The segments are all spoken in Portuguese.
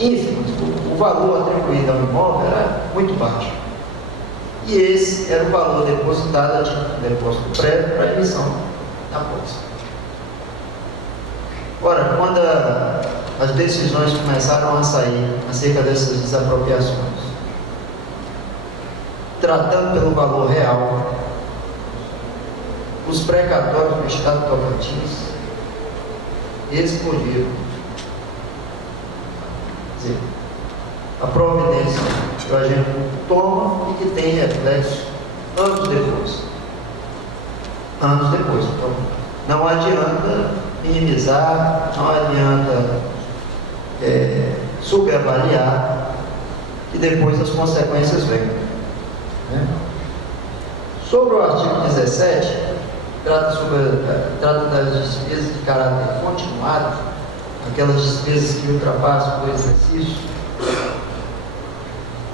ínfimas. O valor atribuído ao imóvel era muito baixo. E esse era o valor depositado a título de depósito prévio para a emissão da pólice. Ora, quando as decisões começaram a sair acerca dessas desapropriações, tratando pelo valor real, os precatórios do Estado de Tocantins escolheram dizer, a providência que o agente toma e que tem reflexo anos depois. Anos depois. Então, não adianta minimizar, não adianta subavaliar, que depois as consequências vêm. Né? Sobre o artigo 17, trata das despesas de caráter continuado, aquelas despesas que ultrapassam o exercício.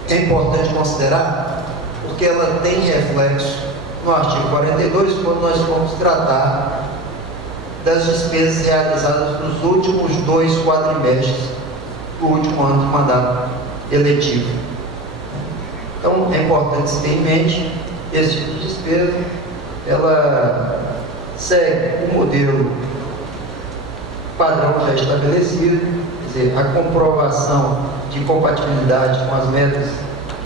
É importante considerar, porque ela tem reflexo no artigo 42, quando nós vamos tratar das despesas realizadas nos últimos 2 quadrimestres do último ano de mandato eletivo. Então, é importante se ter em mente esse tipo de despesa. Ela segue o modelo padrão já estabelecido, quer dizer, a comprovação de compatibilidade com as metas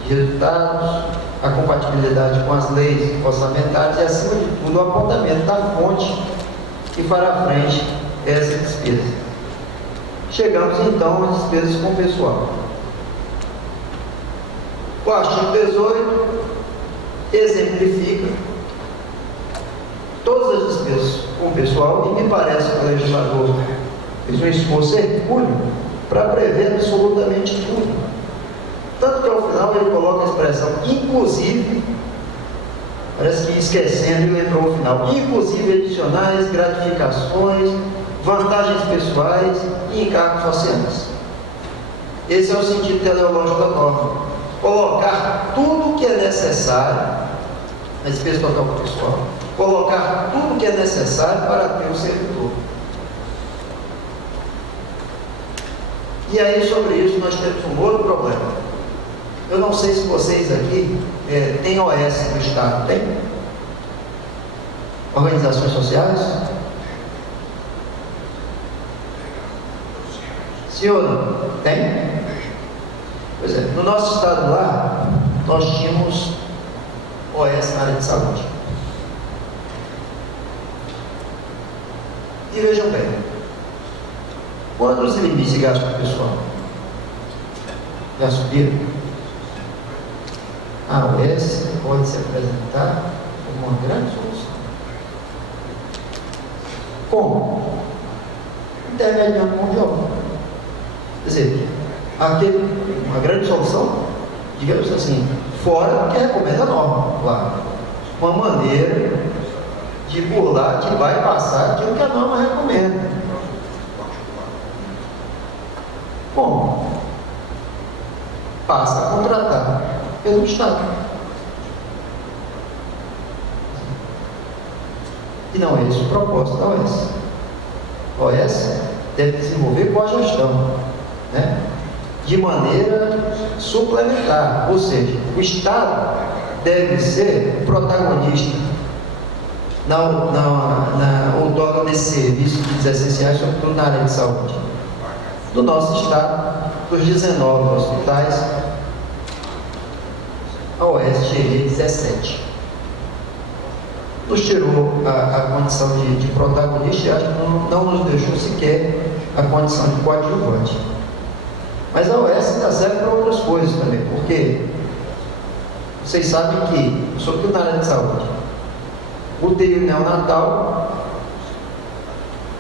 de resultados, a compatibilidade com as leis orçamentárias e, acima de tudo, o apontamento da fonte que fará frente a essa despesa. Chegamos então às despesas com o pessoal. O artigo 18 exemplifica todas as despesas com o pessoal e me parece que o legislador fez um esforço hercúleo para prever absolutamente tudo. Tanto que ao final ele coloca a expressão inclusive, parece que esquecendo e lembrou o final, inclusive adicionais, gratificações, vantagens pessoais e encargos sociais. Esse é o sentido teleológico da norma. Colocar tudo o que é necessário, a despesa total para o pessoal, colocar tudo o que é necessário para ter o servidor. E aí, sobre isso, nós temos um outro problema. Eu não sei se vocês aqui têm OS no Estado, tem? Organizações sociais? Senhor, tem? Pois é, no nosso estado lá, nós tínhamos OS na área de saúde. E vejam bem, quando os limites de gasto pessoal já subiram, a OS pode se apresentar como uma grande solução. Como? Intermediando mão de obra. Quer dizer, uma grande solução, digamos assim, fora do que recomenda a norma, claro. Uma maneira de burlar, que vai passar aquilo que a norma recomenda. Como? Passa a contratar pelo Estado. E não é esse o propósito da OS. A OS deve desenvolver com a gestão, né? De maneira suplementar, ou seja, o Estado deve ser protagonista na outorga desse serviço de essenciais, sobretudo na área de saúde. Do nosso Estado, dos 19 hospitais, a OS chega a 17. Nos tirou a condição de protagonista e acho que não nos deixou sequer a condição de coadjuvante. Mas a OS ainda serve para outras coisas também, porque vocês sabem que, sobretudo na área de saúde, o UTI neonatal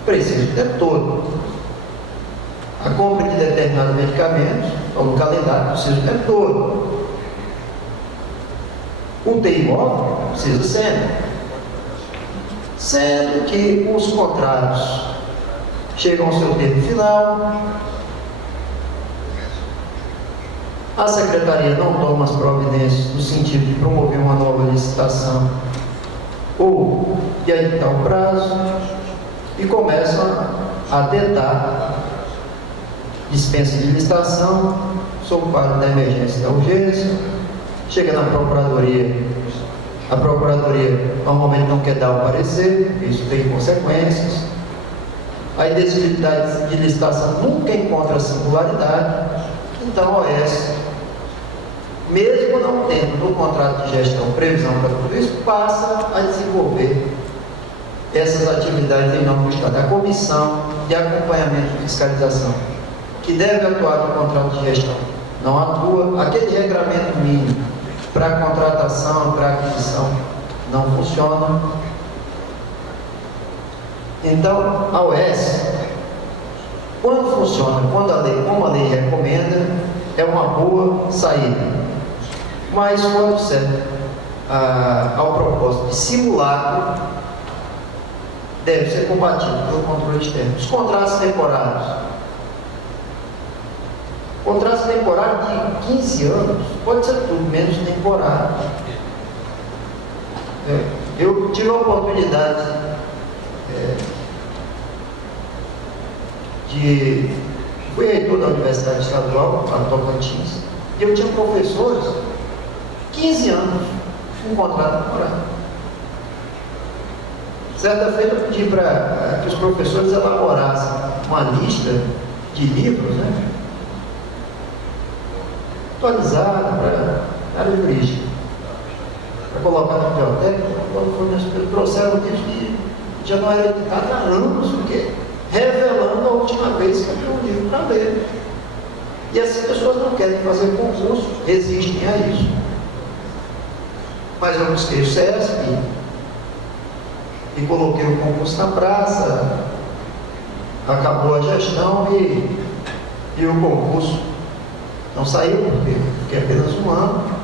precisa o tempo todo. A compra de determinados medicamentos, ou no calendário, precisa o tempo todo. O UTI móvel precisa sempre. Sendo que os contratos chegam ao seu termo final, a Secretaria não toma as providências no sentido de promover uma nova licitação ou de adiantar o prazo e começam a tentar dispensa de licitação, sob quadro da emergência e da urgência, chega na Procuradoria, a Procuradoria normalmente não quer dar o parecer, isso tem consequências. A indexibilidade de licitação nunca encontra singularidade, então a OAS, mesmo não tendo no contrato de gestão previsão para tudo isso, passa a desenvolver essas atividades em nome do Estado. A comissão de acompanhamento e fiscalização, que deve atuar no contrato de gestão, não atua. Aquele regramento mínimo para contratação, para aquisição, não funciona. Então, a OAS, quando funciona, quando como a lei recomenda, é uma boa saída. Mas quando serve ao propósito de simulacro, deve ser combatido pelo controle externo. Os contratos temporários. Contratos temporários de 15 anos, pode ser tudo menos temporário. Eu tive a oportunidade fui reitor da Universidade Estadual, lá no Tocantins, e eu tinha professores, 15 anos, um contrato temporário. Certa feita eu pedi para que os professores elaborassem uma lista de livros, atualizada para a área jurídica, para colocar na biblioteca. Quando foi trouxeram livros que já não era editado há anos, porque revelando a última vez que eu tinha um livro para ler. E essas pessoas não querem fazer concurso, resistem a isso. Mas eu busquei o CESP e coloquei o concurso na praça, acabou a gestão e o concurso não saiu, porque fiquei apenas um ano.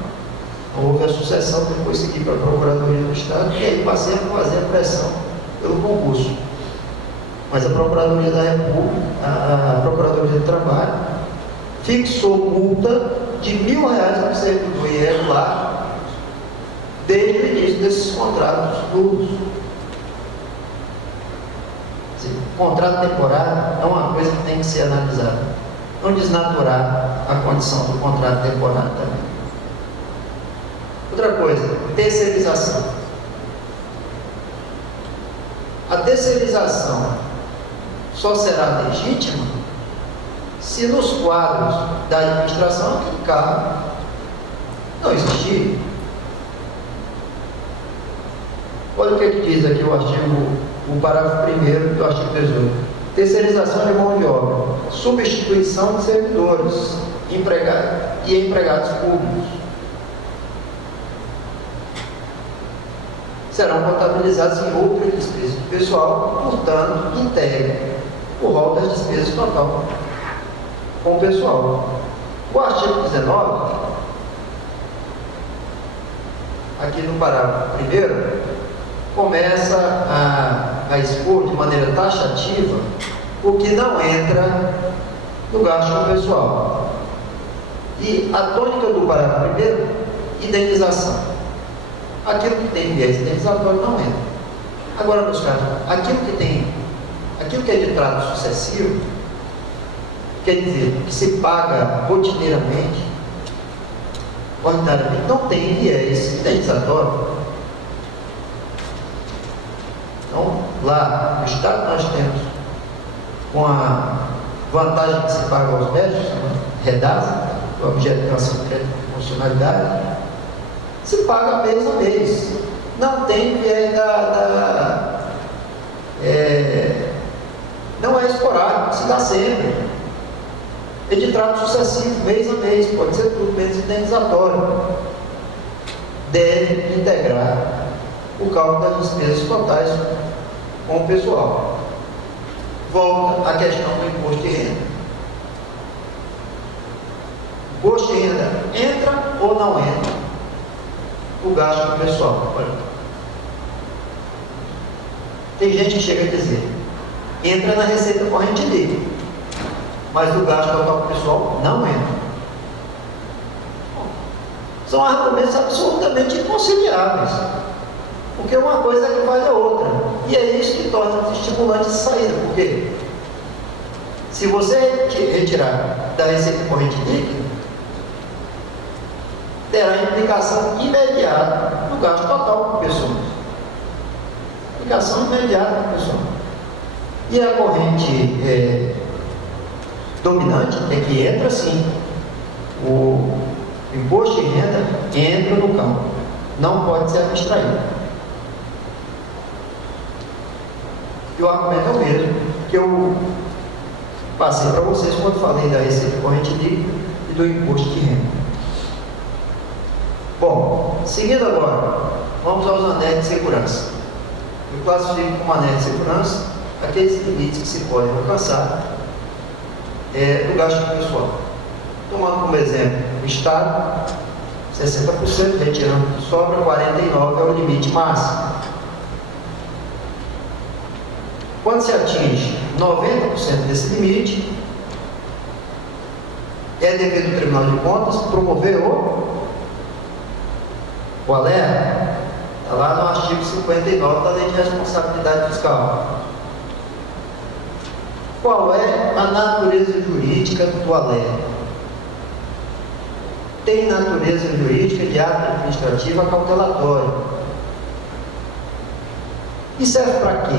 Houve a sucessão, depois segui para a Procuradoria do Estado, e aí passei a fazer a pressão pelo concurso. Mas a Procuradoria da República, a Procuradoria do Trabalho, fixou multa de R$1.000 para o servidor irregular desde o início desses contratos duros. Contrato temporário é uma coisa que tem que ser analisada. Não desnaturar a condição do contrato temporário também. Outra coisa, terceirização. A terceirização só será legítima se nos quadros da administração aquele cargo não existir. Olha o que diz aqui o parágrafo 1º do artigo 18. Terceirização de mão de obra, substituição de servidores e empregados públicos serão contabilizados em outra despesa de pessoal, portanto, integra o rol das despesas total com o pessoal. O artigo 19, aqui no parágrafo 1º, começa a expor de maneira taxativa o que não entra no gasto com o pessoal. E a tônica do parágrafo 1º, indenização. Aquilo que tem viés indenizatório não entra. Agora, meus caros, aquilo que é de trato sucessivo, quer dizer, que se paga rotineiramente, ordinariamente, não tem viés indenizatório. Então, lá no Estado nós temos, com a vantagem que se paga aos médicos, REDASA, o objeto de ação de crédito de funcionalidade, se paga mês a mês. Não tem viés não é esporádico, se dá sempre. É de trato sucessivo, mês a mês, pode ser tudo menos indenizatório. Deve integrar o cálculo das despesas totais com o pessoal. Volta à questão do imposto de renda. Imposto de renda entra ou não entra o gasto com o pessoal? Tem gente que chega a dizer, entra na receita corrente dele, mas o gasto total com o pessoal não entra. São argumentos absolutamente inconciliáveis, porque uma coisa equivale a outra, e é isso que torna os estimulantes de saída. Por quê? Se você retirar da receita corrente líquida, terá implicação imediata no gasto total por pessoa. Implicação imediata por pessoa. E a corrente dominante é que entra sim. O imposto de renda entra no campo. Não pode ser abstraído. E o argumento é o mesmo que eu passei para vocês quando falei da receita corrente líquida e do imposto de renda. Bom, seguindo agora, vamos aos anéis de segurança. Eu classifico como anéis de segurança aqueles limites que se podem alcançar do gasto pessoal. Tomando como exemplo o Estado, 60%, retirando o que sobra, 49% é o limite máximo. Quando se atinge 90% desse limite, é dever do Tribunal de Contas promover o alerta. Está lá no artigo 59 da Lei de Responsabilidade Fiscal. Qual é a natureza jurídica do alerta? Tem natureza jurídica de ato administrativo cautelatório. E serve para quê?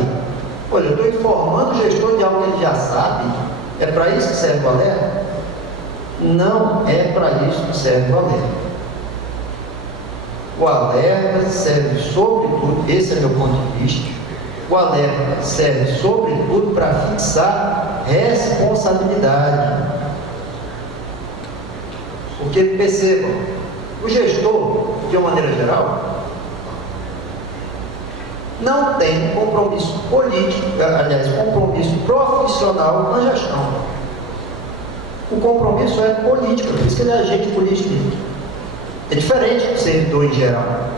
Olha, eu estou informando o gestor de algo que ele já sabe. É para isso que serve o alerta? Não é para isso que serve o alerta. O alerta serve sobretudo, esse é meu ponto de vista, o alerta serve sobretudo para fixar responsabilidade. Porque percebam, o gestor, de uma maneira geral, não tem compromisso político, aliás, compromisso profissional na gestão. O compromisso é político, por isso que ele é agente político. É diferente do servidor em geral.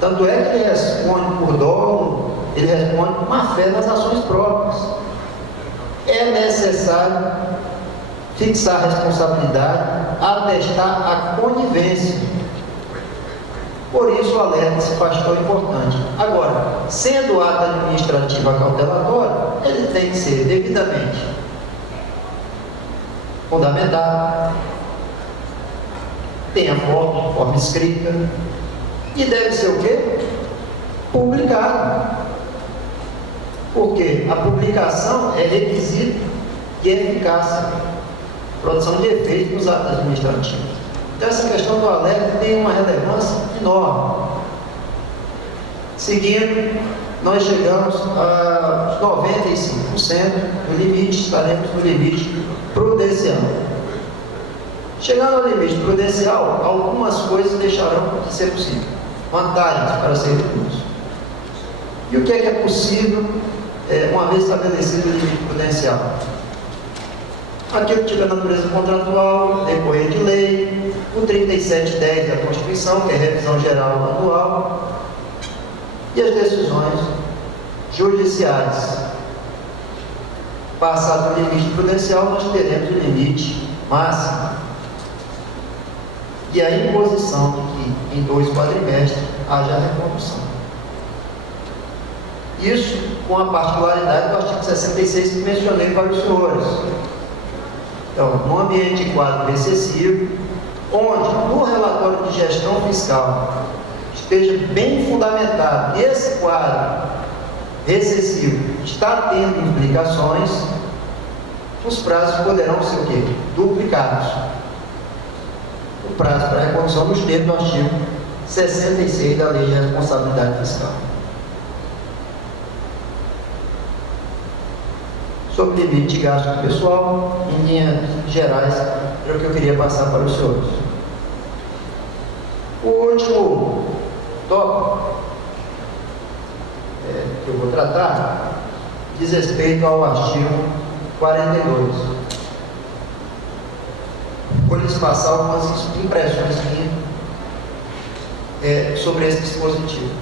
Tanto é que ele responde por dolo, ele responde por má fé nas ações próprias. É necessário fixar a responsabilidade, atestar a conivência. Por isso o alerta se faz tão importante. Agora, sendo ato administrativo cautelatório, ele tem que ser devidamente fundamentado, tenha forma escrita e deve ser o quê? Publicado. Porque a publicação é requisito de eficácia, produção de efeito nos atos administrativos. Então essa questão do alerta tem uma relevância enorme. Seguindo, nós chegamos a 95% do limite, estaremos no limite prudencial. Chegando ao limite prudencial, algumas coisas deixarão de ser possível. Vantagens para servidores. E o que é possível, uma vez estabelecido o limite prudencial? Aquilo que tiver natureza contratual, decorrer de lei, o 3710 da Constituição, que é revisão geral anual, e as decisões judiciais. Passado o limite prudencial, nós teremos o limite máximo. E a imposição de que em 2 quadrimestres haja recondução. Isso com a particularidade do artigo 66 que mencionei para os senhores. Então, num ambiente de quadro recessivo, onde no relatório de gestão fiscal esteja bem fundamentado esse quadro recessivo está tendo implicações, os prazos poderão ser o quê? Duplicados. O prazo para recondução nos termos do artigo 66 da Lei de Responsabilidade Fiscal. Sobre limite de gasto pessoal, em linhas gerais, era o que eu queria passar para os senhores. O último tópico que eu vou tratar diz respeito ao artigo 42. Vou lhes passar algumas impressões minhas sobre esse dispositivo.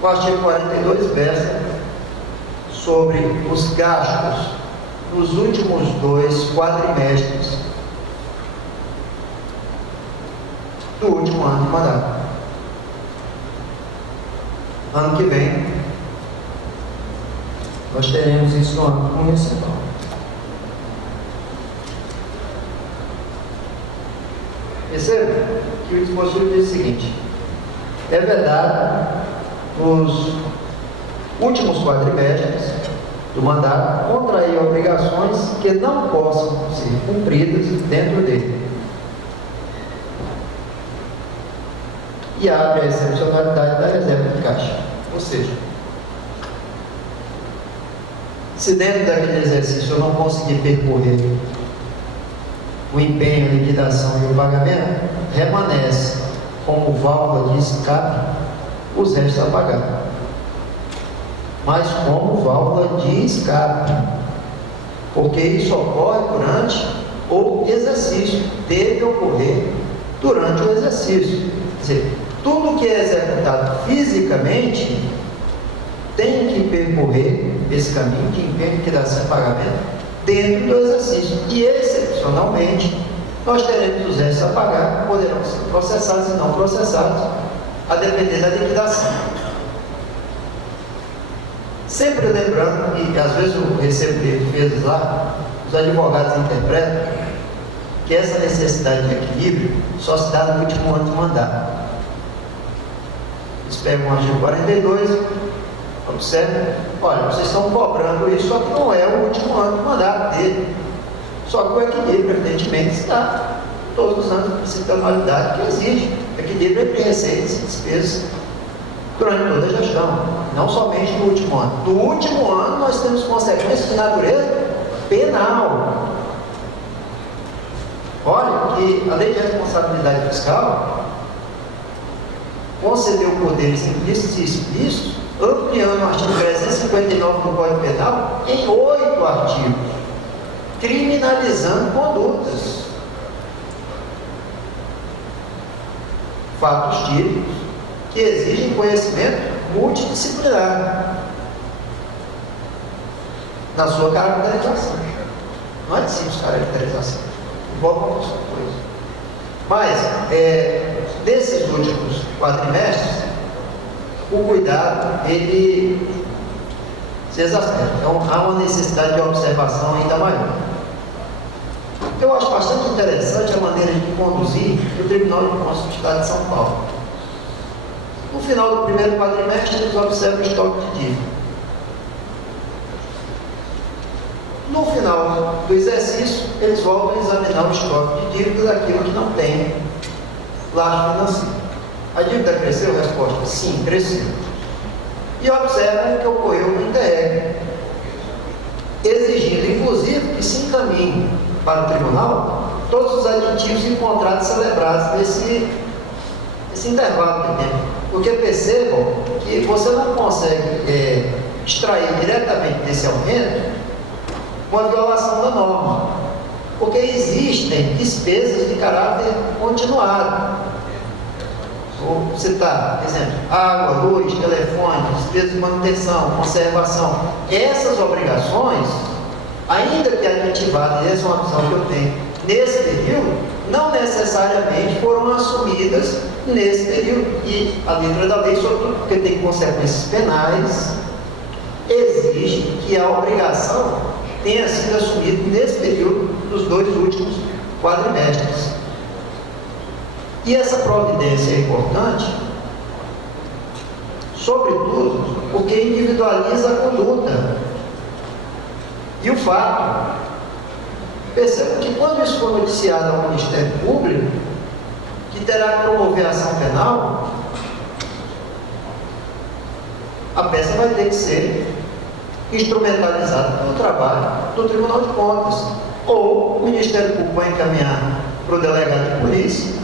O artigo 42 versa sobre os gastos nos últimos 2 quadrimestres do último ano de mandato. Ano que vem, nós teremos isso no ano municipal. Percebe que o dispositivo diz o seguinte: é verdade, nos últimos quadrimestres do mandato, contrair obrigações que não possam ser cumpridas dentro dele. E abre a excepcionalidade da reserva de caixa. Ou seja, se dentro daquele exercício eu não conseguir percorrer o empenho, a liquidação e o pagamento, remanesce como válvula de escape os restos a pagar. Mas como válvula de escape, porque isso ocorre durante o exercício, deve ocorrer durante o exercício. Quer dizer, tudo que é executado fisicamente tem que percorrer esse caminho de empenho, liquidação e pagamento dentro do exercício. E, excepcionalmente, nós teremos os restos a pagar, poderão ser processados e não processados, a depender da liquidação. Sempre lembrando, e às vezes eu recebo defesas lá, os advogados interpretam que essa necessidade de equilíbrio só se dá no último ano de mandato. Eles pegam o artigo 42, observam, olha, vocês estão cobrando isso, só que não é o último ano de mandato dele. Só que o equilíbrio, evidentemente, está todos os anos do princípio da anualidade, que exige equilíbrio entre receitas e despesas durante toda a gestão, não somente no último ano. No último ano, nós temos consequências de natureza penal. Olha que a Lei de Responsabilidade Fiscal concedeu poderes implícitos e explícitos, ampliando o artigo 359 do Código Penal em 8 artigos, criminalizando condutas, fatos típicos, que exigem conhecimento multidisciplinar na sua caracterização. Não é simples caracterização, envolve uma outra coisa. Mas, desses últimos quadrimestres, o cuidado, ele se exaspera. Então, há uma necessidade de observação ainda maior. Eu acho bastante interessante a maneira de conduzir o Tribunal de Contas do Estado de São Paulo. No final do primeiro quadrimestre, eles observam o estoque de dívida. No final do exercício, eles voltam a examinar o estoque de dívida daquilo que não tem laço financeiro. A dívida cresceu? Resposta: sim, cresceu. E observam o que ocorreu no INTEEC, exigindo, inclusive, que se encaminhe para o tribunal todos os aditivos e contratos celebrados nesse intervalo de tempo. Porque percebam que você não consegue extrair diretamente desse aumento uma violação da norma, porque existem despesas de caráter continuado. Vou citar, por exemplo, água, luz, telefone, despesas de manutenção, conservação. Essas obrigações, ainda que aditivadas, essa é uma visão que eu tenho, nesse período, não necessariamente foram assumidas nesse período. E a letra da lei, sobretudo porque tem consequências penais, exige que a obrigação tenha sido assumida nesse período dos 2 últimos quadrimestres. E essa providência é importante, sobretudo, porque individualiza a conduta. E o fato, percebam que quando isso for noticiado ao Ministério Público, que terá que promover a ação penal, a peça vai ter que ser instrumentalizada pelo trabalho do Tribunal de Contas. Ou o Ministério Público vai encaminhar para o delegado de polícia,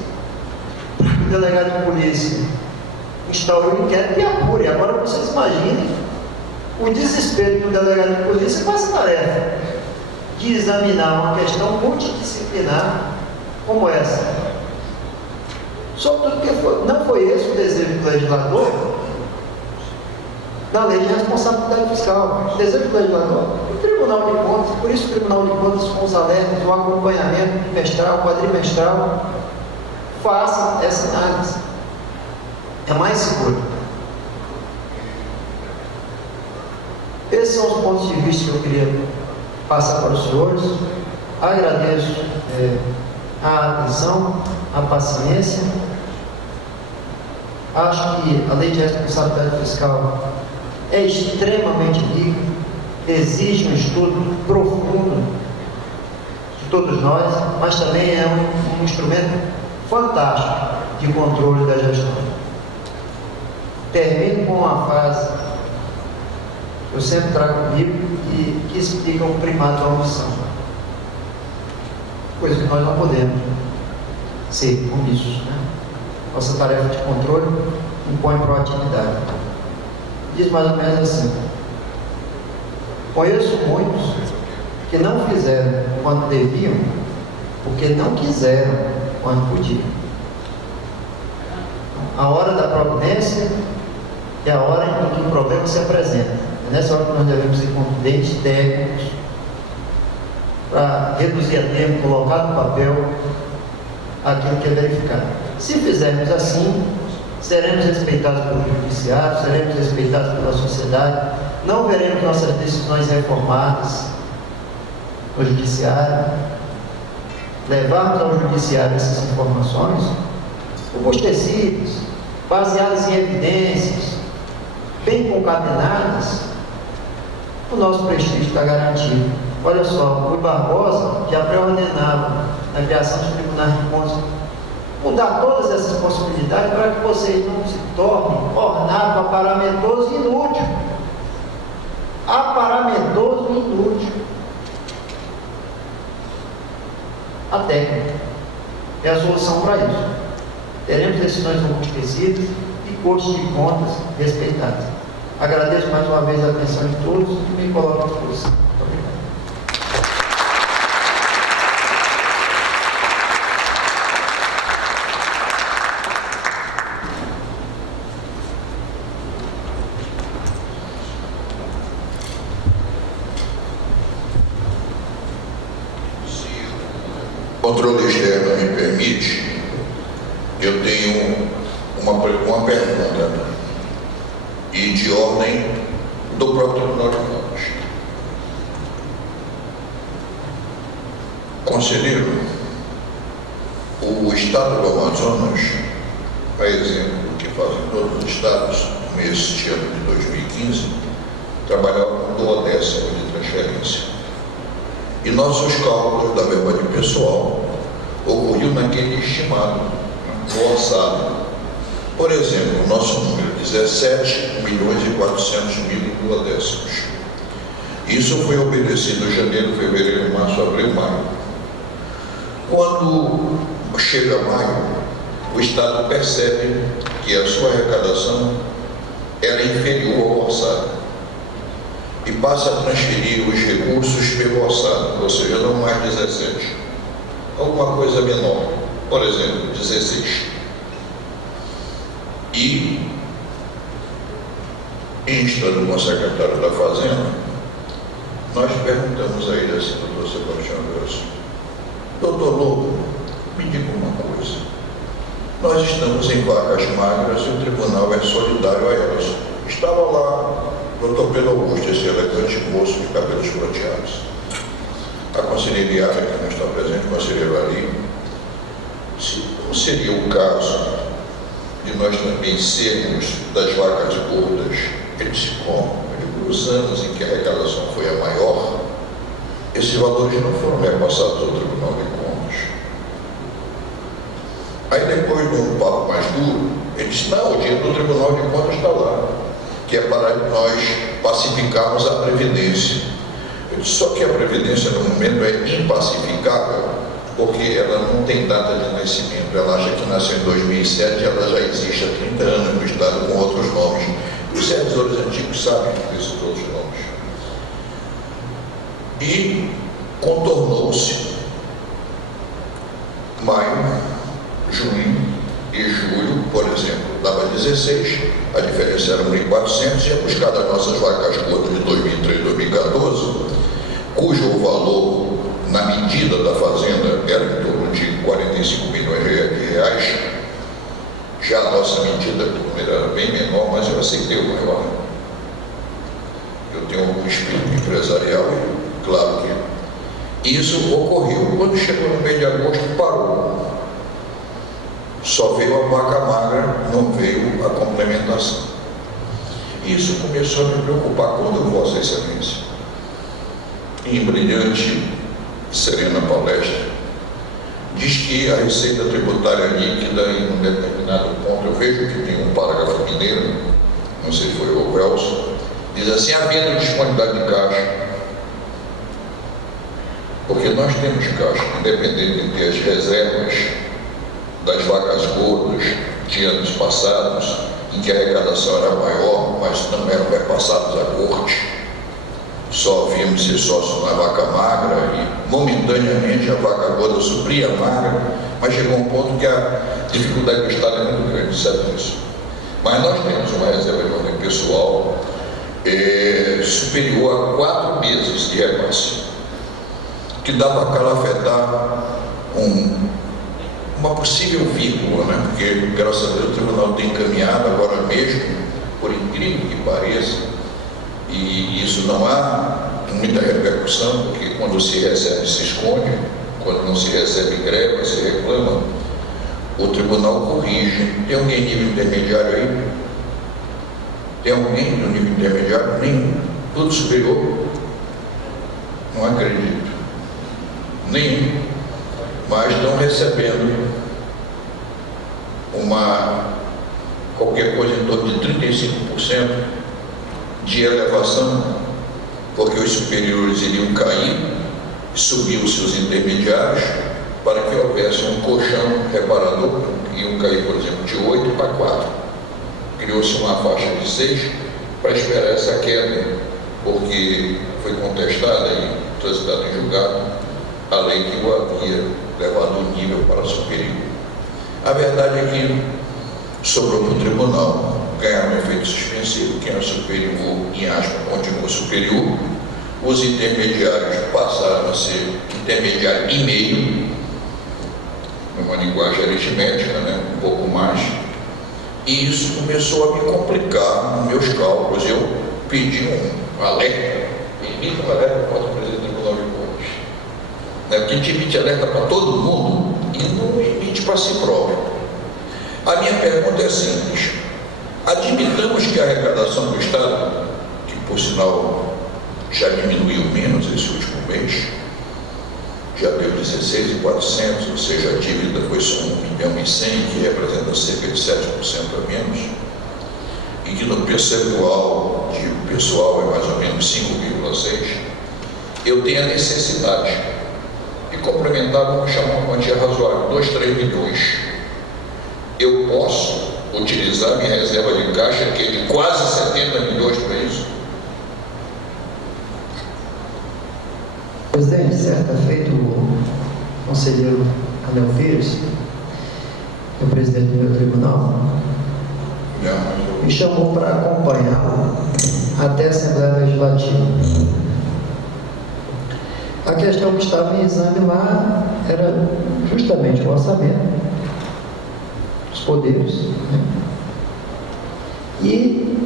o delegado de polícia instaura o inquérito e apure. Agora vocês imaginem o desespero do delegado de polícia com essa tarefa de examinar uma questão multidisciplinar como essa. Sobretudo porque não foi esse o desejo do legislador na Lei de Responsabilidade Fiscal. O desejo do legislador, o Tribunal de Contas, por isso o Tribunal de Contas, com os alertas, o acompanhamento trimestral, quadrimestral, faça essa análise. É mais seguro. Esses são os pontos de vista que eu queria passar para os senhores. Agradeço a atenção, a paciência. Acho que a lei de responsabilidade fiscal é extremamente rica, exige um estudo profundo de todos nós, mas também é um instrumento fantástico de controle da gestão. Termino com uma frase que eu sempre trago comigo que explica o primado da omissão. Coisa que nós não podemos ser omissos, né? Nossa tarefa de controle impõe proatividade. Diz mais ou menos assim: conheço muitos que não fizeram quando deviam, porque não quiseram quando podiam. A hora da providência é a hora em que o problema se apresenta. É nessa hora que nós devemos ir com dentes técnicos para reduzir a tempo, colocar no papel aquilo que é verificado. Se fizermos assim, seremos respeitados pelo judiciário, seremos respeitados pela sociedade, não veremos nossas decisões reformadas no judiciário, levarmos ao judiciário essas informações robustecidas, baseadas em evidências, bem concatenadas, o nosso prestígio está garantido. Olha só, o Rui Barbosa já pré-ordenava na criação dos tribunais de contas mudar todas essas possibilidades para que vocês não se tornem ornato, aparamentoso e inútil. Aparamentoso e inútil. A técnica é a solução para isso. Teremos decisões robustecidas e cortes de contas respeitados. Agradeço mais uma vez a atenção de todos e me coloco à disposição. Muito obrigado. Se o controle externo me permite, eu tenho uma pergunta, e de ordem do próprio Tribunal de Contas. Conselheiro, o Estado do Amazonas, a exemplo do que fazem todos os estados, neste ano de 2015, trabalhava com duodécimo de transferência. E nossos cálculos da verba de pessoal ocorriam naquele estimado, no orçado. Por exemplo, o nosso número, 17.400.000 em duodécimos. Isso foi obedecido em janeiro, fevereiro, março, abril, maio. Quando chega maio, o Estado percebe que a sua arrecadação era inferior ao orçado e passa a transferir os recursos pelo orçado, ou seja, não mais 17. Alguma coisa menor, por exemplo, 16. E, instando com o secretário da Fazenda, nós perguntamos a ele assim, doutor Sebastião Grosso: doutor Lobo, me diga uma coisa, nós estamos em vacas magras e o tribunal é solidário a elas. Estava lá doutor Pedro Augusto, esse elegante moço de cabelos prateados. A conselheira que não está presente, o conselheiro ali, não seria o caso de nós também sermos das vacas gordas? Ele disse: como? Nos anos em que a arrecadação foi a maior, esses valores não foram repassados ao Tribunal de Contas. Aí depois de um papo mais duro, ele disse: não, o dinheiro do Tribunal de Contas está lá, que é para nós pacificarmos a Previdência. Eu disse: só que a Previdência no momento é impacificável, porque ela não tem data de nascimento. Ela acha que nasceu em 2007 e ela já existe há 30 anos no Estado com outros nomes. Os servidores antigos sabem desses outros nomes. E contornou-se maio, junho e julho, por exemplo, dava 16, a diferença era 1.400, ia buscar das nossas vacas gordas de 2013 e 2014, cujo valor, na medida da Fazenda, era em torno de 45 milhões de reais. Já a nossa medida era bem menor, mas eu aceitei o maior. Eu tenho algum espírito empresarial e, claro que Isso ocorreu. Quando chegou no mês de agosto, parou. Só veio a vaca magra, não veio a complementação. Isso começou a me preocupar quando Vossa Excelência, em brilhante e serena palestra, diz que a receita tributária líquida em um determinado ponto, eu vejo que tem um parágrafo mineiro, não sei se foi o Wells, diz assim: havendo disponibilidade de caixa, porque nós temos caixa, independente de ter as reservas das vacas gordas de anos passados, em que a arrecadação era maior, mas não eram repassados à corte, só havíamos ser sócio na vaca magra e momentaneamente a vaca gorda supria a magra, mas chegou um ponto que a dificuldade do Estado é muito grande, sabe disso. Mas nós temos uma reserva de ordem pessoal superior a 4 meses de repasse, que dá para calafetar uma possível vírgula, né? Porque, graças a Deus, o tribunal tem encaminhado agora mesmo, por incrível que pareça, e isso não há muita repercussão, porque quando se recebe se esconde, quando não se recebe greve, se reclama, o tribunal corrige. Tem alguém nível intermediário aí? Tem alguém do nível intermediário? Nenhum. Tudo superior? Não acredito. Nenhum. Mas estão recebendo qualquer coisa em torno de 35% de elevação, porque os superiores iriam cair, subiu-se os intermediários para que houvesse um colchão reparador, iam cair, por exemplo, de 8 para 4. Criou-se uma faixa de 6 para esperar essa queda, porque foi contestada e transitada em julgado a lei que o havia levado o nível para superior. A verdade é que sobrou para o tribunal ganhar um efeito suspensivo. Quem é superior, em aspas, continuou superior. Os intermediários passaram a ser intermediário e meio, numa linguagem aritmética, né? Um pouco mais. E isso começou a me complicar nos meus cálculos. Eu pedi um alerta, emita um alerta para o presidente do Tribunal de Contas. Porque a gente emite alerta para todo mundo e não emite para si próprio. A minha pergunta é simples: admitamos que a arrecadação do Estado, que por sinal já diminuiu menos esse último mês, já deu 16.400, ou seja, a dívida foi só 1.100.000, que representa cerca de 7% a menos, e que no percentual de pessoal é mais ou menos 5,6%, eu tenho a necessidade de complementar, vamos chamar uma quantia razoável, 2, 3 milhões. Eu posso utilizar minha reserva de caixa, que é de quase 70 milhões para isso? Presidente, certa feita o conselheiro Anel Pires, que é o presidente do meu tribunal, me chamou para acompanhá-lo até a Assembleia Legislativa. A questão que estava em exame lá era justamente o orçamento, os poderes, né? E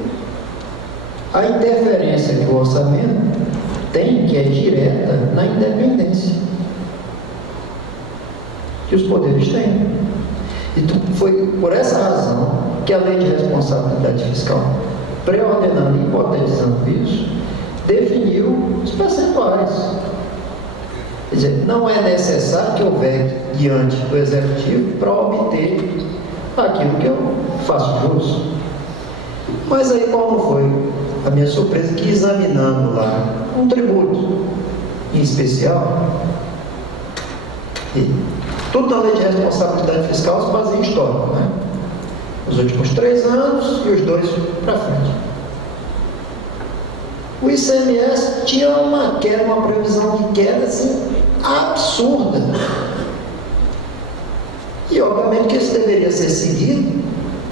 a interferência que o orçamento tem, que é direta, na independência que os poderes têm. E foi por essa razão que a Lei de Responsabilidade Fiscal, pré-ordenando e hipotetizando isso, definiu os percentuais. Quer dizer, não é necessário que houver diante do Executivo para obter aquilo que eu faço jus. Mas aí qual não foi a minha surpresa? Que examinando lá um tributo em especial, e tudo na Lei de Responsabilidade Fiscal se baseia em histórico, né? Os últimos 3 anos e os 2 para frente. O ICMS tinha uma queda, uma previsão de queda assim, absurda. E obviamente que isso deveria ser seguido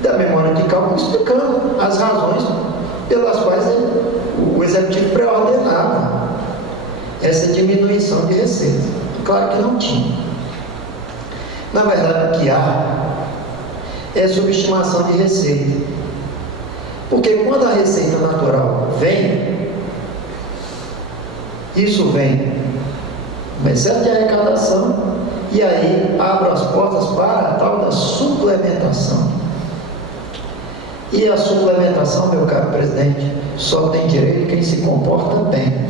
da memória de cálculo, explicando as razões pelas quais o Executivo pré-ordenava essa diminuição de receita. Claro que não tinha. Na verdade, o que há é subestimação de receita. Porque quando a receita natural vem, isso vem um excesso de arrecadação, e aí abro as portas para a tal da suplementação. E a suplementação, meu caro presidente, só tem direito quem se comporta bem.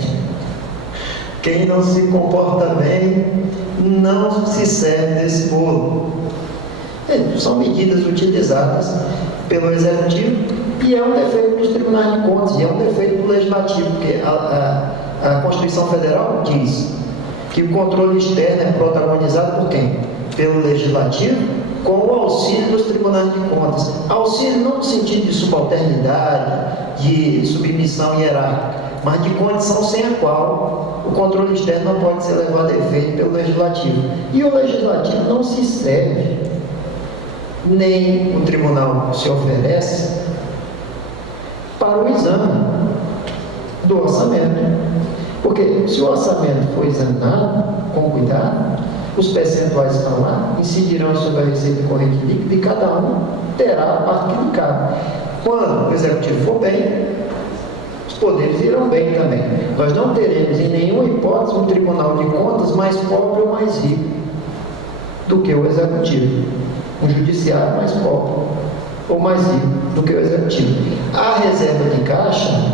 Quem não se comporta bem não se serve desse bolo. São medidas utilizadas pelo Executivo e é um defeito dos tribunais de contas, e é um defeito do Legislativo, porque a Constituição Federal diz que o controle externo é protagonizado por quem? Pelo Legislativo, com o auxílio dos tribunais de contas. Auxílio não no sentido de subalternidade, de submissão hierárquica, mas de condição sem a qual o controle externo não pode ser levado a efeito pelo Legislativo. E o Legislativo não se serve, nem o tribunal se oferece para o exame do orçamento. Porque se o orçamento for examinado com cuidado, os percentuais estão lá, incidirão sobre a receita corrente líquida e cada um terá a parte que lhe cabe. Quando o Executivo for bem, os poderes irão bem também. Nós não teremos em nenhuma hipótese um Tribunal de Contas mais pobre ou mais rico do que o Executivo. Um judiciário mais pobre ou mais rico do que o Executivo. A reserva de caixa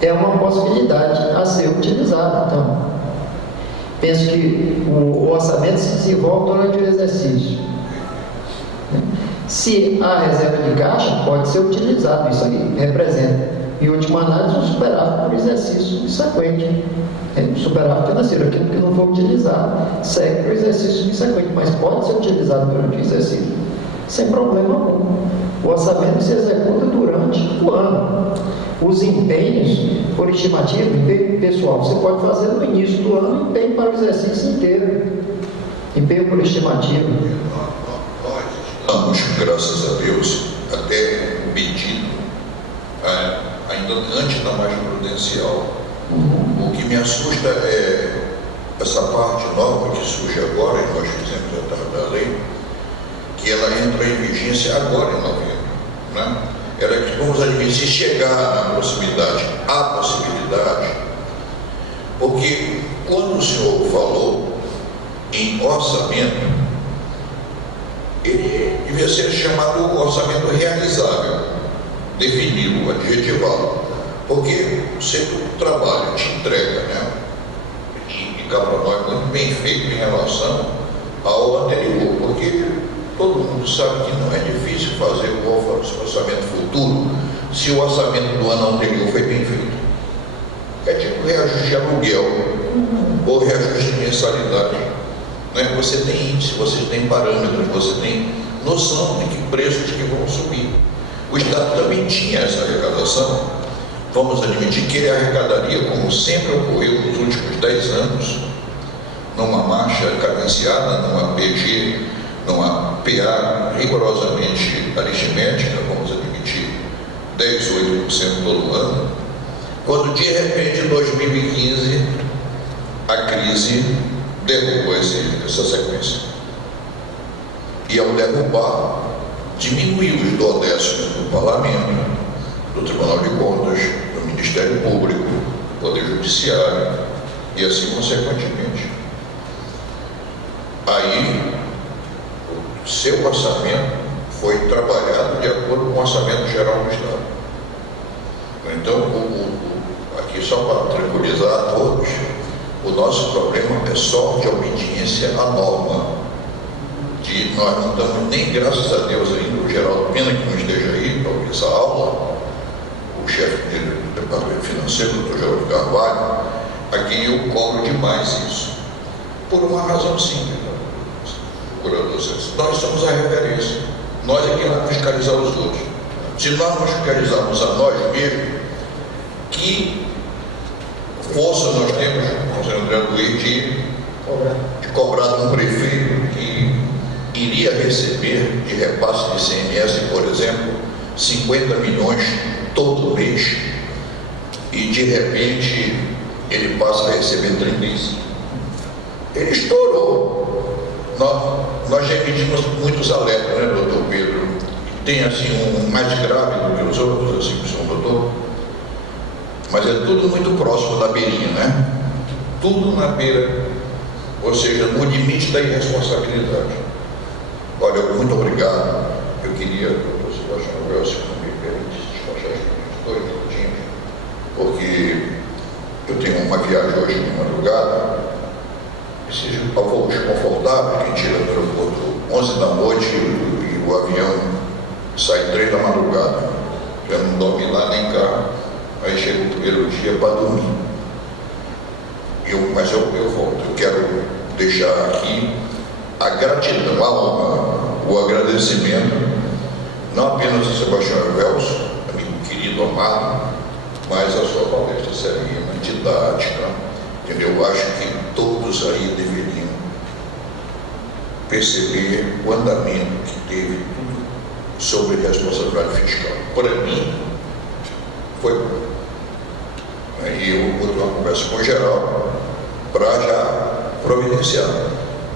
é uma possibilidade a ser utilizada. Então, penso que o orçamento se desenvolve durante o exercício. Se há reserva de caixa, pode ser utilizado. Isso aí representa, em última análise, um superávit por exercício subsequente. Superávit financeiro, aquilo que não for utilizado, segue para o exercício subsequente, mas pode ser utilizado durante o exercício, sem problema algum. O orçamento se executa durante o ano. Os empenhos, por estimativa, empenho pessoal, você pode fazer no início do ano, empenho para o exercício inteiro. Empenho por estimativa. Nós estamos, graças a Deus, até o pedido, ainda antes da margem prudencial. O que me assusta é essa parte nova que surge agora, e nós fizemos a tarde da lei, que ela entra em vigência agora em novembro, né? Era que vamos admitir, se chegar na proximidade, há possibilidade, porque quando o senhor falou em orçamento, ele devia ser chamado orçamento realizável, defini-lo, adjetivá-lo, porque sempre o trabalho te entrega, né? E cá para nós muito bem feito em relação ao anterior, porque todo mundo sabe que não é difícil fazer o orçamento futuro se o orçamento do ano anterior foi bem feito. É tipo reajuste de aluguel ou reajuste de mensalidade. Né? Você tem índice, você tem parâmetros, você tem noção de que preços que vão subir. O Estado também tinha essa arrecadação. Vamos admitir que ele arrecadaria, como sempre ocorreu nos últimos 10 anos, numa marcha cadenciada, numa PG, numa PA rigorosamente aritmética, vamos admitir, 10, 8% todo ano, quando de repente em 2015 a crise derrubou essa sequência. E ao derrubar, diminuiu os duodécimos do Parlamento, do Tribunal de Contas, do Ministério Público, do Poder Judiciário e assim consequentemente. Aí, o seu orçamento foi trabalhado de acordo com o Orçamento Geral do Estado. Então, aqui só para tranquilizar a todos, o nosso problema é só de obediência à norma. Nós não estamos nem, graças a Deus, ainda, o Geraldo, pena que não esteja aí para ouvir essa aula, o chefe do Departamento Financeiro, o Dr. Geraldo Carvalho, a quem eu cobro demais isso, por uma razão simples. Nós somos a referência, nós é que vamos fiscalizar os outros. Se nós não fiscalizarmos a nós mesmos, que força nós temos, como André Luiz, de cobrar de um prefeito que iria receber de repasse de ICMS, por exemplo, 50 milhões todo mês, e de repente ele passa a receber 35. Ele estourou. Nós já emitimos muitos alertas, né, doutor Pedro? Tem assim um mais grave do que os outros, assim, que o senhor doutor, mas é tudo muito próximo da beirinha, né? tudo na beira, ou seja, no limite da irresponsabilidade. Olha, muito obrigado. Eu queria, doutor Sebastião Noel, se me permite despachar os 2 minutinhos, porque eu tenho uma viagem hoje de madrugada, preciso de voos confortáveis, que tira do aeroporto 11 da noite e o avião sai 3 da madrugada. Eu não dormi lá nem cá, aí chega o primeiro dia para dormir. Mas eu volto. Eu quero deixar aqui a gratidão, a honra, o agradecimento, não apenas a Sebastião Wells, amigo querido, amado, mas a sua palestra serena, didática, entendeu? Eu acho que todos aí deveriam perceber o andamento que teve tudo sobre responsabilidade fiscal. Para mim, foi bom. Aí eu vou ter uma conversa com o geral para já providenciar.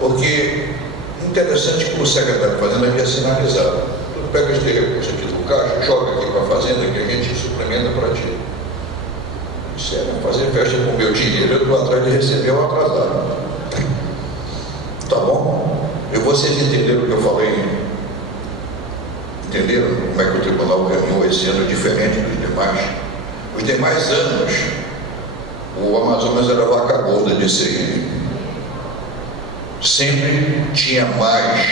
Porque interessante que o secretário de Fazenda havia sinalizado. Tu pega este recurso aqui do caixa, joga aqui para a Fazenda que a gente suplementa para ti. Isso era fazer festa com o meu dinheiro, eu estou atrás de receber o atrasado. Tá bom? Vocês entenderam o que eu falei? Entenderam como é que o tribunal caminhou esse ano diferente dos demais? Os demais anos, o Amazonas era vaca gorda de CI. Sempre tinha mais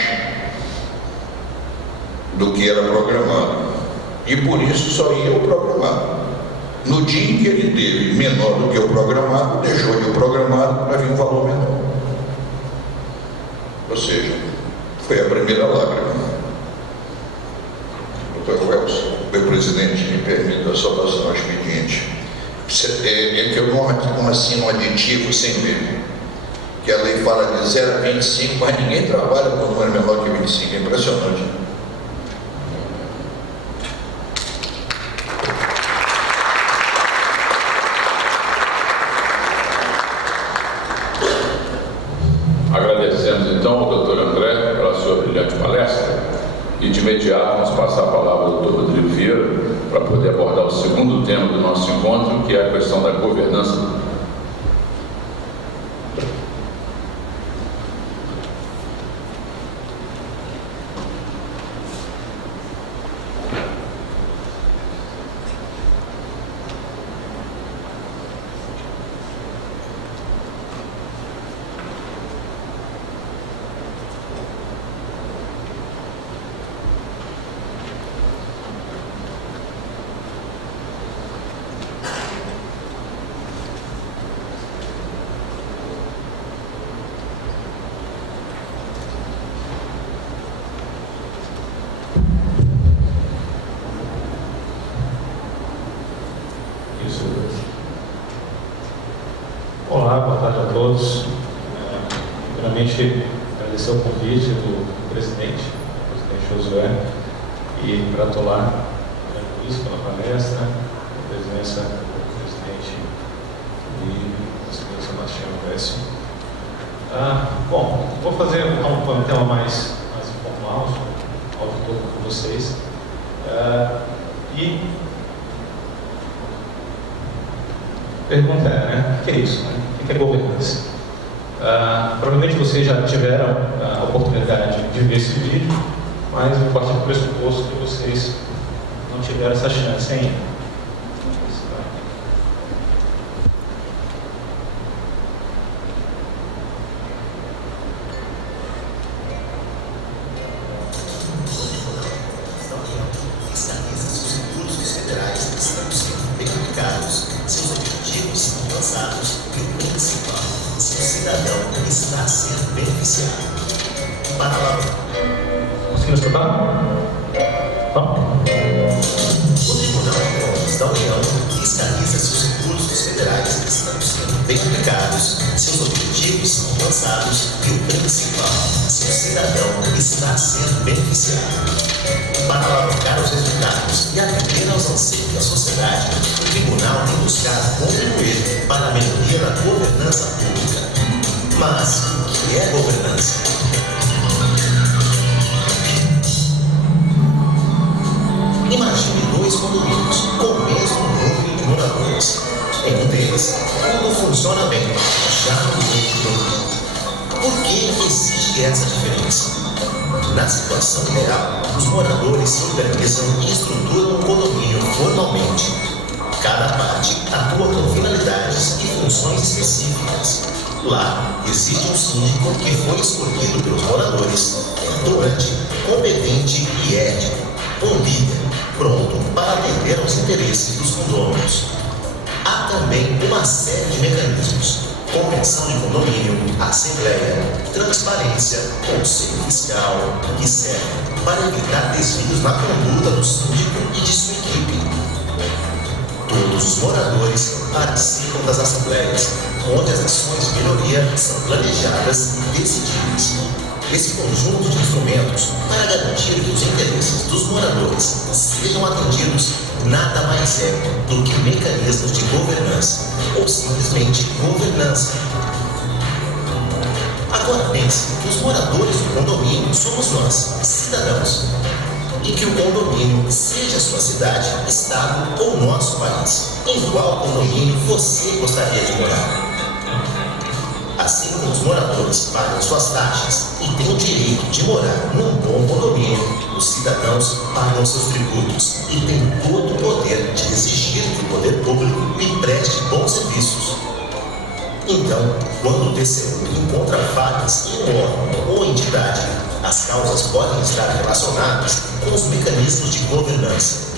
do que era programado. E por isso só ia o programado. No dia em que ele teve menor do que o programado, deixou de o programado para vir um valor menor. Ou seja, foi a primeira lágrima. Dr. Wells, meu presidente, me permita só passar um expediente. É que eu não assino um aditivo sem ver. Que a lei fala de 0 a 25, mas ninguém trabalha com um número menor que 25. É impressionante. Agradecemos então ao Dr. André pela sua brilhante palestra e de imediato vamos passar a palavra ao Dr. Rodrigo Vieira para poder abordar o segundo tema do nosso encontro, que é a questão da governança. Olá, boa tarde a todos. Primeiramente, agradecer o convite do presidente Josué, e gratular a Luiz pela palestra, a presença do presidente e do senhor Sebastião Vécio. Bom, vou fazer um tema mais informal, auditor com vocês. E pergunta né? O que é isso? Né? O que é governança? Provavelmente vocês já tiveram a oportunidade de ver esse vídeo, mas eu parto do pressuposto que vocês não tiveram essa chance ainda. existe essa diferença? Na situação ideal, os moradores se organizam e estruturam o condomínio formalmente. Cada parte atua com finalidades e funções específicas. Lá, existe um síndico que foi escolhido pelos moradores, atuante, competente e ético, um líder pronto para atender aos interesses dos condôminos. Há também uma série de mecanismos: convenção de condomínio, assembleia, transparência, conselho fiscal, que servem para evitar desvios na conduta do síndico e de sua equipe. Todos os moradores participam das assembleias, onde as ações de melhoria são planejadas e decididas. Esse conjunto de instrumentos para garantir que os interesses dos moradores sejam atendidos nada mais é do que mecanismos de governança, ou simplesmente governança. Agora pense, os moradores do condomínio somos nós, cidadãos, e que o condomínio seja sua cidade, estado ou nosso país. Em qual condomínio você gostaria de morar? Assim como os moradores pagam suas taxas e têm o direito de morar num bom condomínio, os cidadãos pagam seus tributos e têm todo o poder de exigir que o poder público lhe preste bons serviços. Então, quando o TCU encontra falhas em um órgão ou entidade, as causas podem estar relacionadas com os mecanismos de governança.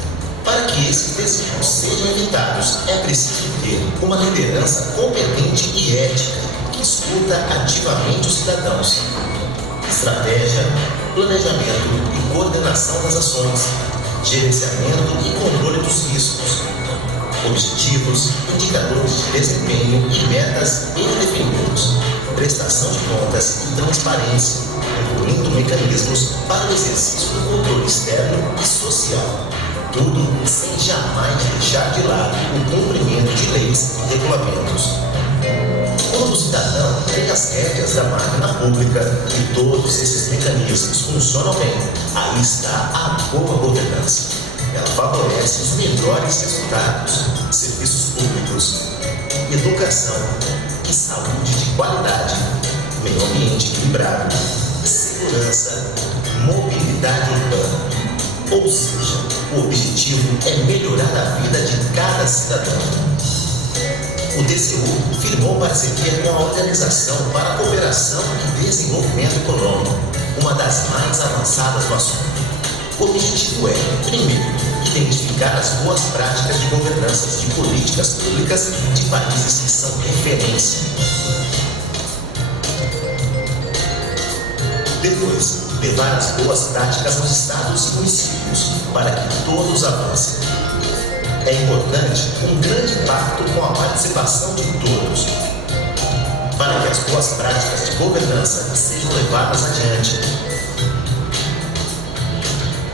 Para que esses desvios sejam evitados, é preciso ter uma liderança competente e ética que escuta ativamente os cidadãos. Estratégia, planejamento e coordenação das ações, gerenciamento e controle dos riscos, objetivos, indicadores de desempenho e metas bem definidos, prestação de contas e transparência, incluindo mecanismos para o exercício do controle externo e social. Tudo sem jamais deixar de lado o cumprimento de leis e regulamentos. Quando o cidadão tem as rédeas da máquina pública e todos esses mecanismos funcionam bem, aí está a boa governança. Ela favorece os melhores resultados, serviços públicos, educação e saúde de qualidade, meio ambiente equilibrado, segurança, mobilidade urbana. Ou seja, o objetivo é melhorar a vida de cada cidadão. O TCU firmou parceria com a Organização para a Cooperação e Desenvolvimento Econômico, uma das mais avançadas do assunto. O objetivo é, primeiro, identificar as boas práticas de governança de políticas públicas de países que são referência. Depois, levar as boas práticas aos estados e municípios para que todos avancem. É importante um grande pacto com a participação de todos, para que as boas práticas de governança sejam levadas adiante.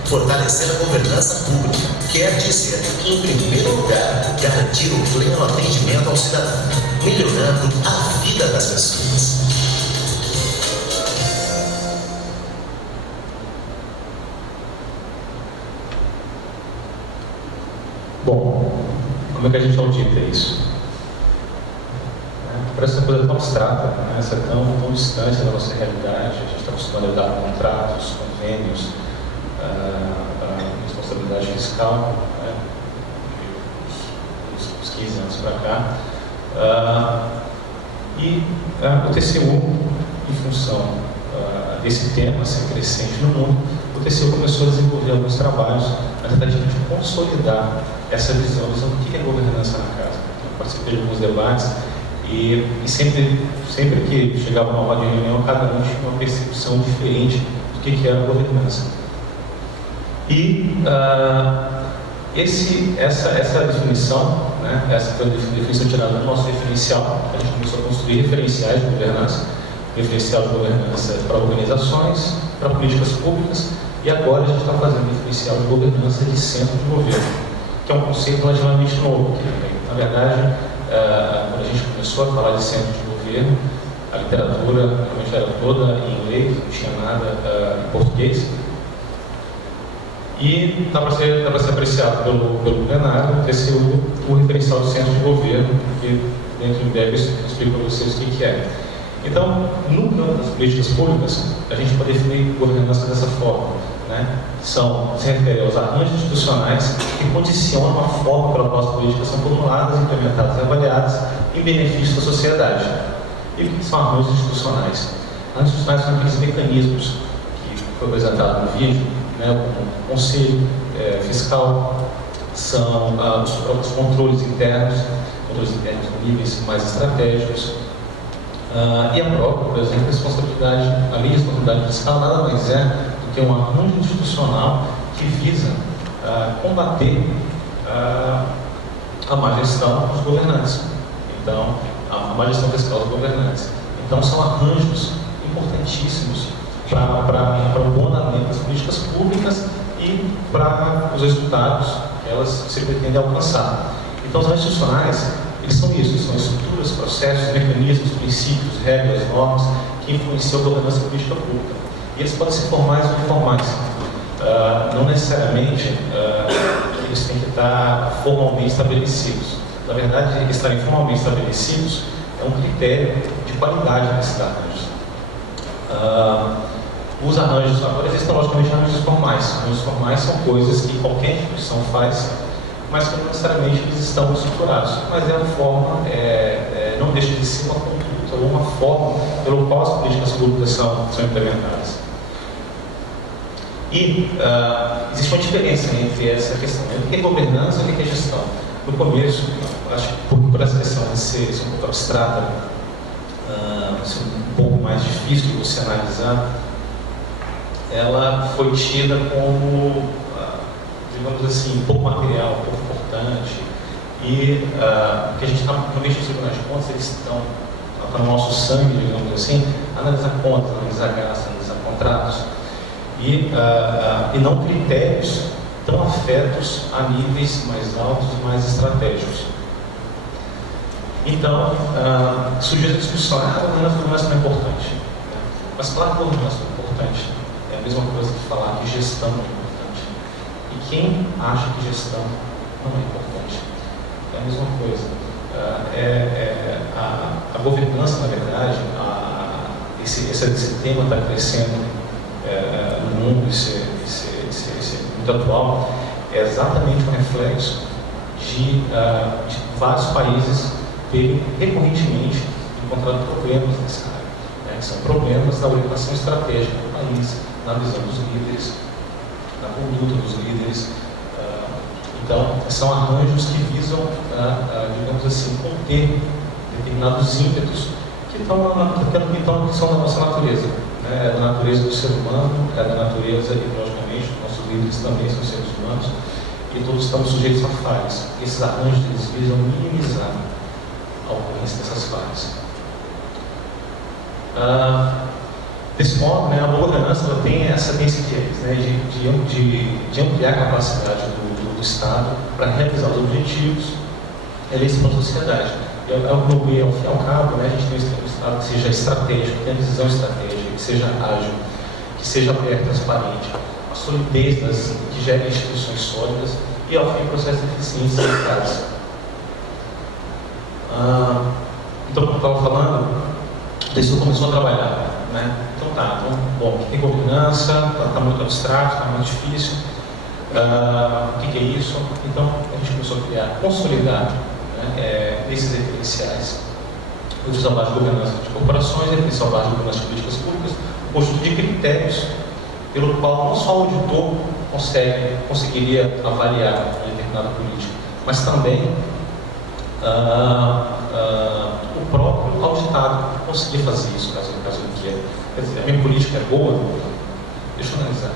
Fortalecer a governança pública quer dizer, em primeiro lugar, garantir o pleno atendimento ao cidadão, melhorando a vida das pessoas. Bom, como é que a gente audita isso? Parece uma coisa tão abstrata, né? Essa tão distante da nossa realidade. A gente está acostumado a lidar com contratos, convênios, responsabilidade fiscal, né? Uns 15 anos para cá. E o TCU, em função desse tema ser crescente no mundo, o TCU começou a desenvolver alguns trabalhos na tentativa de consolidar essa visão do que é governança na casa. Eu participei de alguns debates e sempre que chegava uma roda de reunião, cada um tinha uma percepção diferente do que era a governança. E essa definição, né, essa foi a definição tirada do nosso referencial. A gente começou a construir referenciais de governança, referencial de governança para organizações, para políticas públicas, e agora a gente está fazendo referencial de governança de centro de governo, que é um conceito relativamente novo. Na verdade, quando a gente começou a falar de centro de governo, a literatura realmente era toda em inglês, não tinha nada em português. E está para ser apreciado pelo plenário, o TCU, o referencial do centro de governo, que dentro em breve eu explico para vocês o que é. Então, no campo das políticas públicas, a gente pode definir governança dessa forma, né? Se refere aos arranjos institucionais que condicionam a forma pela qual as políticas são formuladas, implementadas e avaliadas em benefício da sociedade. E o que são arranjos institucionais? Arranjos institucionais são aqueles mecanismos que foi apresentado no vídeo, né, o Conselho Fiscal, são os próprios controles internos em níveis mais estratégicos, e a própria, por exemplo, a lei de responsabilidade fiscal nada mais é do que um arranjo institucional que visa combater a má gestão dos governantes. Então, a má gestão fiscal dos governantes. Então, são arranjos importantíssimos para o bom andamento das políticas públicas e para os resultados que elas se pretendem alcançar. Então, os arranjos institucionais, eles são isso, são estruturas, processos, mecanismos, princípios, regras, normas que influenciam a governança política pública. E eles podem ser formais ou informais. Não necessariamente eles têm que estar formalmente estabelecidos. Na verdade, estarem formalmente estabelecidos é um critério de qualidade desses arranjos. Os arranjos, agora existem logicamente arranjos formais. Arranjos formais são coisas que qualquer instituição faz, mas que não necessariamente eles estão estruturados. Mas é uma forma, não deixa de ser uma conduta ou uma forma pelo qual as políticas públicas são implementadas. E existe uma diferença entre essa questão, o que é governança e o que é gestão. No começo, acho que por essa questão de ser um pouco abstrata, ser um pouco mais difícil de você analisar, ela foi tida como, digamos assim, pouco material, pouco importante, e que a gente está, realmente, nos tribunais de contas, eles estão no nosso sangue, digamos assim, analisar contas, analisar gastos, analisar contratos, e não critérios tão afetos a níveis mais altos e mais estratégicos. Então, surgiu a discussão, a governança não é importante. Né? Mas claro que a governança é importante. É a mesma coisa que falar que gestão é importante. E quem acha que gestão não é importante? É a mesma coisa. A governança, na verdade, esse tema está crescendo no mundo, esse muito atual, é exatamente um reflexo de vários países terem recorrentemente encontrado problemas nessa área, né, que são problemas da orientação estratégica do país, na visão dos líderes, na conduta dos líderes. Então, são arranjos que visam, digamos assim, conter determinados ímpetos que são da nossa natureza. É da natureza do ser humano, é da natureza, e logicamente, nossos líderes também são seres humanos, e todos estamos sujeitos a falhas. Esses arranjos eles visam minimizar a ocorrência dessas falhas. Desse modo, né, a boa governança ela tem esse viés, né, de ampliar a capacidade do Estado para realizar os objetivos eleitos pela sociedade. Ao fim e ao cabo, né, a gente tem um Estado que seja estratégico, que tenha visão estratégica, que seja ágil, que seja aberto, transparente, a solidez que gere instituições sólidas e, ao fim, processos eficientes e eficazes. Então, como eu estava falando, o TCU começou a trabalhar, né? Bom, o que é governança? Está muito abstrato, está muito difícil. O que é isso? Então, a gente começou a consolidar, né, esses referenciais, a base de governança de corporações, a base de governança de políticas públicas, um conjunto de critérios pelo qual não só o auditor conseguiria avaliar uma determinada política, mas também o próprio auditado conseguir fazer isso, caso ele queira. Quer dizer, a minha política é boa? Deixa eu analisar.